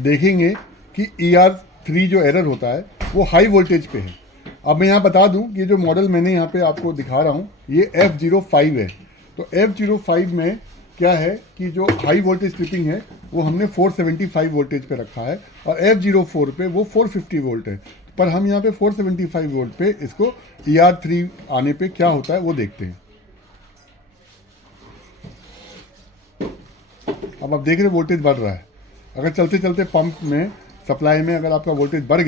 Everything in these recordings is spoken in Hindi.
देखेंगे कि ER3 जो एरर होता है वो हाई वोल्टेज पे है। अब मैं यहाँ बता दूँ कि जो मॉडल मैंने यहाँ पे आपको दिखा रहा हूँ ये F05 है। तो F05 में क्या है कि जो हाई वोल्टेज ट्रिपिंग है वो हमने 475 वोल्टेज पे रखा है और F04 पे वो 450 वोल्ट है। पर हम यहाँ पे 475 वोल्ट पे इसको ER3 आने पे क्या होता है वो देखते हैं। अब आप देख रहे वोल्टेज बढ़ रहा है। अगर चलते चलते पंप में सप्लाई में अगर आपका वोल्टेज बढ़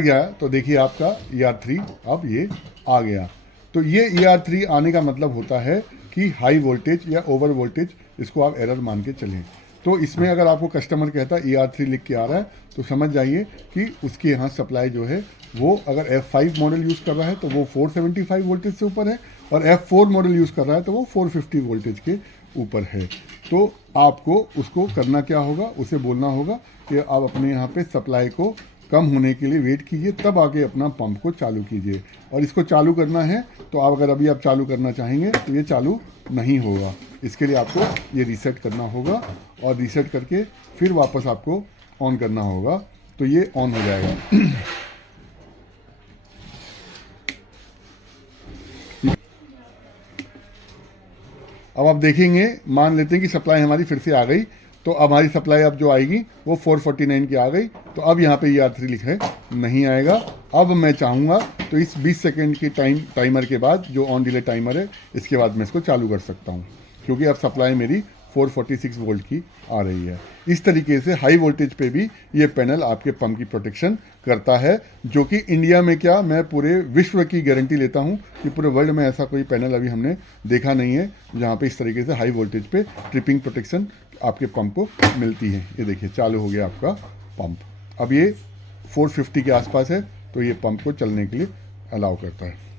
गया तो देखिए आपका ER3 अब ये आ गया। तो ये ER3 आने का मतलब होता है कि हाई वोल्टेज या ओवर वोल्टेज, इसको आप एरर मान के चलें। तो इसमें अगर आपको कस्टमर कहता है ER3 लिख के आ रहा है तो समझ जाइए कि उसके यहाँ सप्लाई जो है वो अगर F5 मॉडल यूज़ कर रहा है तो वो 475 वोल्टेज से ऊपर है और F4 मॉडल यूज़ कर रहा है तो वो 450 वोल्टेज के ऊपर है। तो आपको उसको करना क्या होगा, उसे बोलना होगा कि आप अपने यहाँ पे सप्लाई को कम होने के लिए वेट कीजिए, तब आके अपना पंप को चालू कीजिए। और इसको चालू करना है तो आप अगर अभी आप चालू करना चाहेंगे तो ये चालू नहीं होगा। इसके लिए आपको ये रीसेट करना होगा और रीसेट करके फिर वापस आपको ऑन करना होगा तो ये ऑन हो जाएगा। अब आप देखेंगे, मान लेते हैं कि सप्लाई हमारी फिर से आ गई, तो अब हमारी सप्लाई अब जो आएगी वो 449 की आ गई। तो अब यहाँ पे ER3 लिखा है, नहीं आएगा। अब मैं चाहूँगा तो इस 20 सेकेंड की टाइमर के बाद जो ऑन डिले टाइमर है इसके बाद मैं इसको चालू कर सकता हूँ, क्योंकि अब सप्लाई मेरी 446 वोल्ट की आ रही है। इस तरीके से हाई वोल्टेज पे भी ये पैनल आपके पंप की प्रोटेक्शन करता है, जो कि इंडिया में क्या, मैं पूरे विश्व की गारंटी लेता हूँ कि पूरे वर्ल्ड में ऐसा कोई पैनल अभी हमने देखा नहीं है जहाँ पे इस तरीके से हाई वोल्टेज पे ट्रिपिंग प्रोटेक्शन आपके पंप को मिलती है। ये देखिए चालू हो गया आपका पंप। अब ये 450 के आसपास है तो ये पंप को चलने के लिए अलाउ करता है।